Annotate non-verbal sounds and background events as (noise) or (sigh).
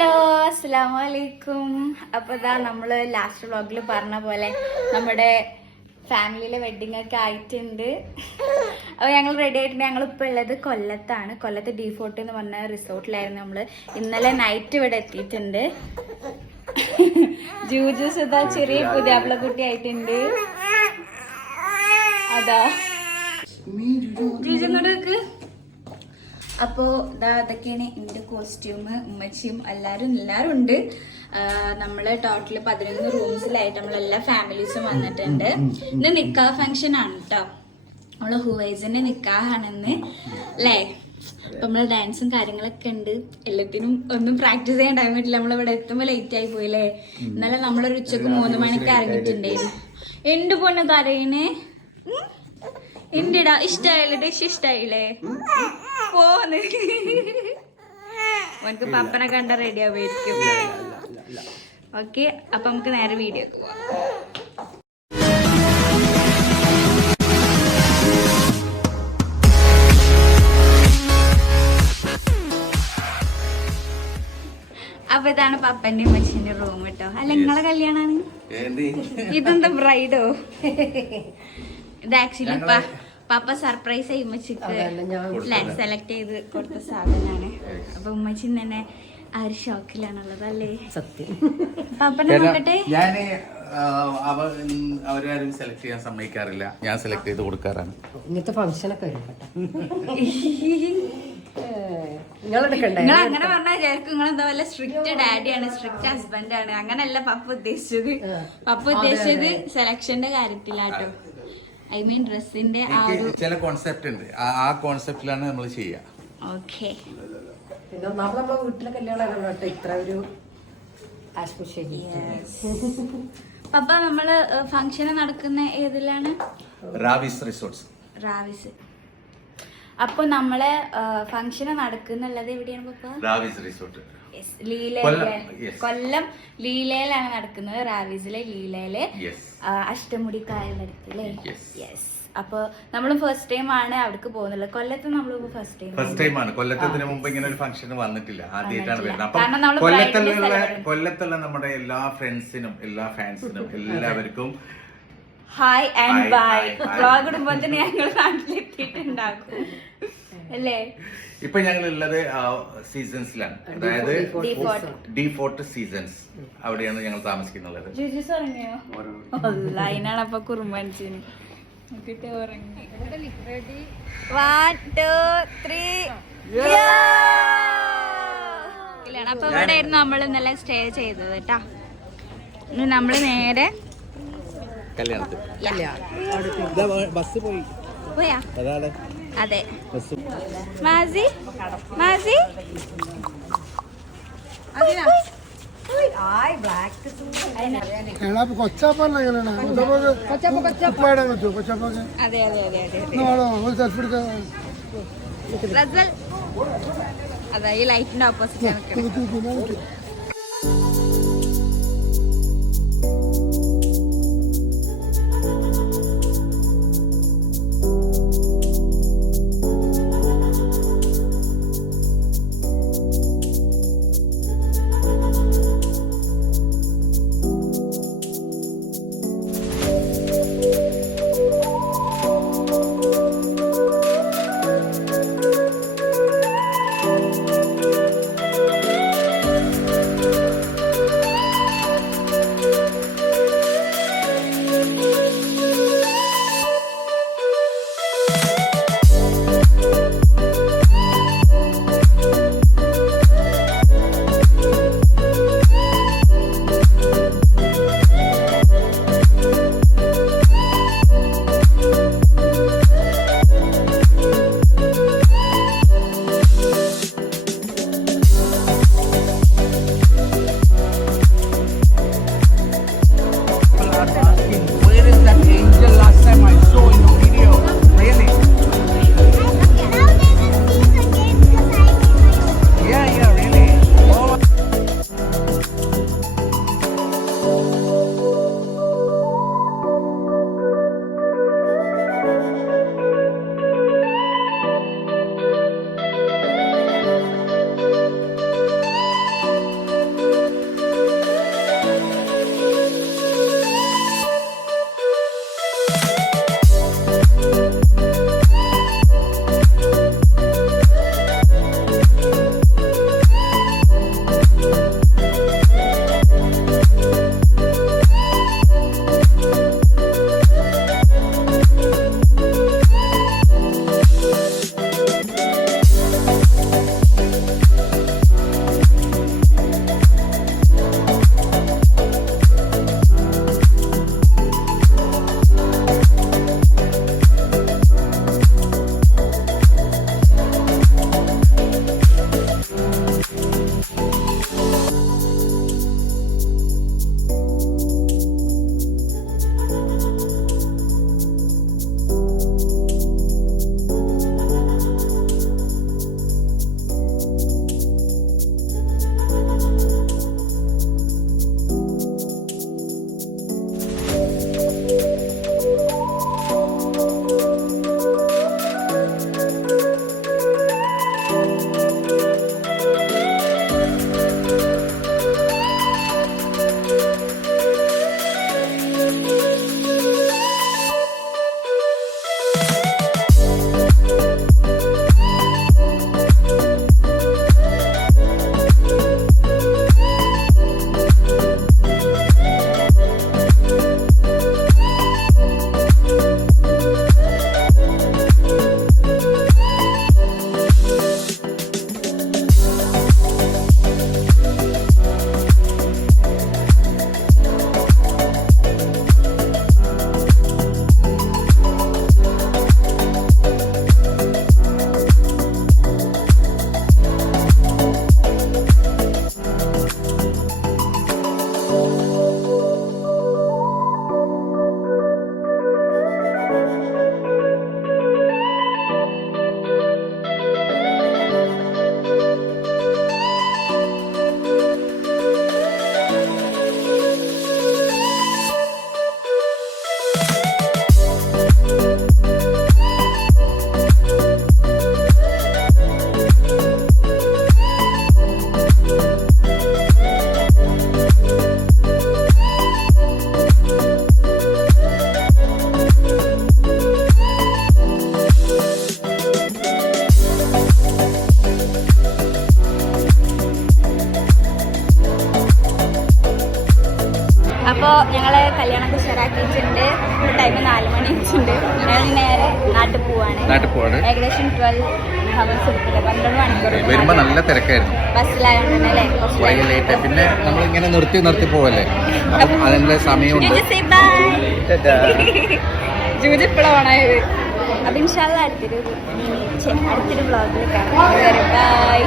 Hello അസ്സാം വലൈക്കും അപ്പോൾ ഇതാ നമ്മൾ ലാസ്റ്റ് വ്ളോഗിൽ പറഞ്ഞ പോലെ നമ്മുടെ ഫാമിലിയിലെ വെഡിങ് ഒക്കെ ആയിട്ടുണ്ട്. അപ്പോൾ ഞങ്ങൾ റെഡി ആയിട്ടുണ്ട്. ഞങ്ങൾ ഇപ്പോൾ ഉള്ളത് കൊല്ലത്താണ്. കൊല്ലത്ത് ഡി ഫോർട്ട് എന്ന് പറഞ്ഞ റിസോർട്ടിലായിരുന്നു നമ്മൾ ഇന്നലെ നൈറ്റ് ഇവിടെ എത്തിയിട്ടുണ്ട്. ജൂജു സുധാ ചെറിയ പുതിയാപ്പിള കുട്ടി ആയിട്ടുണ്ട്. അതാ. ജൂജു ഇങ്ങോട്ട് അപ്പോൾ ഇതാ അതൊക്കെയാണ് എന്റെ കോസ്റ്റ്യൂം ഉമ്മച്ചിയും എല്ലാരും എല്ലാരും ഉണ്ട്. നമ്മൾ ടോട്ടൽ പതിനൊന്ന് റൂംസിലായിട്ട് നമ്മളെല്ലാ ഫാമിലീസും വന്നിട്ടുണ്ട്. ഇന്ന് നിക്കാ ഫംഗ്ഷൻ ആണ് കേട്ടോ നമ്മൾ ഹുവൈസിന്റെ നിക്കാഹാണെന്ന്. അല്ലേ അപ്പൊ നമ്മൾ ഡാൻസും കാര്യങ്ങളൊക്കെ ഉണ്ട്. എല്ലാത്തിനും ഒന്നും പ്രാക്ടീസ് ചെയ്യാൻ ടൈം പറ്റില്ല നമ്മളിവിടെ എത്തുമ്പോൾ ലേറ്റ് ആയി പോയില്ലേ ഇന്നലെ നമ്മളൊരു ഉച്ചയ്ക്ക് മൂന്ന് മണിക്ക് ഇറങ്ങിയിട്ടുണ്ടായിരുന്നു. എന്റെ പൊണ്ണ് കരയണേ ഉം? എന്റെടാ ഇഷ്ടായില്ലേ ഡിഷ് ഇഷ്ടായില്ലേ? പോന്ന്. ഓനക്ക് പപ്പനെ കണ്ട റെഡി ആവുമായിരിക്കും. ഓക്കെ അപ്പൊ നമുക്ക് നേരെ വീഡിയോ പോവാം. അപ്പൊ ഇതാണ് പപ്പന്റെ അമ്മച്ചിന്റെ റൂം കേട്ടോ അല്ല നിങ്ങളെ കല്യാണാണ്? ഇതെന്താ ബ്രൈഡോ ഇത് ആക്ച്വലി പാപ്പ സർപ്രൈസ് ആയി ഉമ്മച്ചിക്ക് സെലക്ട് ചെയ്ത് കൊടുത്ത സാധനമാണ്. അപ്പൊ ഉമ്മച്ചി തന്നെ ആ ഒരു ഷോക്കിലാണുള്ളത് അല്ലേ? സത്യം. പാപ്പനെ നോക്കട്ടെ. ഞാൻ അവരാരും സെലക്ട് ചെയ്യാൻ സമ്മതിക്കാറില്ല. ഞാൻ സെലക്ട് ചെയ്ത് കൊടുക്കാറാണ്. ഇങ്ങനത്തെ ഫംഗ്ഷനൊക്കെ വരും കേട്ടോ. (laughs) നിങ്ങളെടുക്കണ്ടേ? നിങ്ങൾ അങ്ങനെ പറഞ്ഞാൽ വിചാരിക്കും നിങ്ങൾ എന്താ വല്ല സ്ട്രിക്റ്റ് ഡാഡിയാണ് സ്ട്രിക്റ്റ് ഹസ്ബൻഡ് ആണ്. അങ്ങനല്ല പപ്പ ഉദ്ദേശിച്ചത്. പപ്പ ഉദ്ദേശിച്ചത് സെലക്ഷന്റെ കാര്യത്തിലാട്ടോ. ഐ മീൻ ഡ്രസ്സിന്റെ ആ ഒരു ചില കോൺസെപ്റ്റ് ഉണ്ട്. ആ- കോൺസെപ്റ്റിലാണ് നമ്മൾ ചെയ്യുക ഓക്കെ പിന്നെ ഒന്നാമത് നമ്മളെ വീട്ടിലെ കല്യാണമാണ് കേട്ടോ. ഇത്ര ഒരു ആസ്പുഷ്യലി പപ്പ നമ്മൾ ഫംഗ്ഷൻ നടക്കുന്ന ഏതിലാണ്? റാവിസ് റിസോർട്ട്സ്. റാവിസ് അപ്പൊ നമ്മളെ ഫംഗ്ഷൻ നടക്കുന്നുള്ളത് എവിടെയാണ് പപ്പ? റാവിസ് റിസോർട്ട്. കൊല്ലം, ലീലയിലാണ് നടക്കുന്നത് റാവിസിലെ ലീലയിലെ യെസ് അഷ്ടമുടി കായലടുത്ത് അല്ലേ യെസ് അപ്പൊ നമ്മൾ ഫസ്റ്റ് ടൈം ആണ് അവിടേക്ക് പോകുന്നുള്ളത് കൊല്ലത്ത് നമ്മൾ ഫസ്റ്റ് ടൈം ഫസ്റ്റ് ടൈം ആണ്. കൊല്ലത്തിന് മുമ്പ് ഇങ്ങനെ ഒരു ഫംഗ്ഷൻ വന്നിട്ടില്ല. ആദ്യമായിട്ടാണ്. വരുന്നത്. അപ്പൊ കൊല്ലത്തുള്ള. കൊല്ലത്തുള്ള നമ്മുടെ എല്ലാ ഫ്രണ്ട്സിനും എല്ലാ ഫാൻസിനും (laughs) എല്ലാവർക്കും ഹായ് ആൻഡ് ബൈ കുടുംബത്തിന് ഞങ്ങൾ നാട്ടിലെത്തിയിട്ടുണ്ടാക്കും. അല്ലേ? ഇപ്പൊ ഞങ്ങൾ ഉള്ളത് സീസൺസിലാണ് അതായത് ഡി ഫോർട്ട് സീസൺസ് അവിടെയാണ് ഞങ്ങൾ താമസിക്കുന്നുള്ളത് ജുജുസ് ഉറങ്ങിയോ അല്ല അതിനാണ് അപ്പൊ കുറുമ്പൻസിന് നോക്കിട്ട് ഉറങ്ങി. വൺ ടു ത്രീ അപ്പൊ ഇവിടെ ആയിരുന്നു നമ്മൾ ഇന്നലെ സ്റ്റേ ചെയ്തത് കേട്ടാ ഇനി നമ്മൾ നേരെ കല്യാണത്തിന്. ബസ് പോയി. പോയാ? അതാണ്. അതെ. മാസി? മാസി? അതാ ഈ ലൈറ്റിന്റെ ഓപ്പോസിറ്റ് അപ്പോൾ ഞങ്ങൾ കല്യാണമൊക്കെ ഉഷാറാക്കിയിട്ടുണ്ട്. ടൈം നാല് മണി വെച്ചിട്ടുണ്ട് ഞങ്ങൾ നേരെ നാട്ടിൽ പോവാണ്. നാട്ടിൽ പോവാണ്. ഏകദേശം ട്വൽവ് ഹവേഴ്സ് എടുത്തില്ല പന്ത്രണ്ട് മണിക്കൂർ വരുമ്പോ നല്ല തിരക്കായിരുന്നു. ബസ്സിലായോണ്ട്. അല്ലേ ലേറ്റ് പിന്നെ നമ്മൾ ഇങ്ങനെ നിർത്തി നിർത്തി പോവല്ലേ? അപ്പം അതിനുള്ള സമയമുണ്ട്. ജൂജ് ഇപ്പോഴാണ് ഓണായത്. അപ്പം ഇൻഷാല്ല അടുത്തൊരു അടുത്തൊരു ബ്ലോഗിൽ കാണാം. ബൈ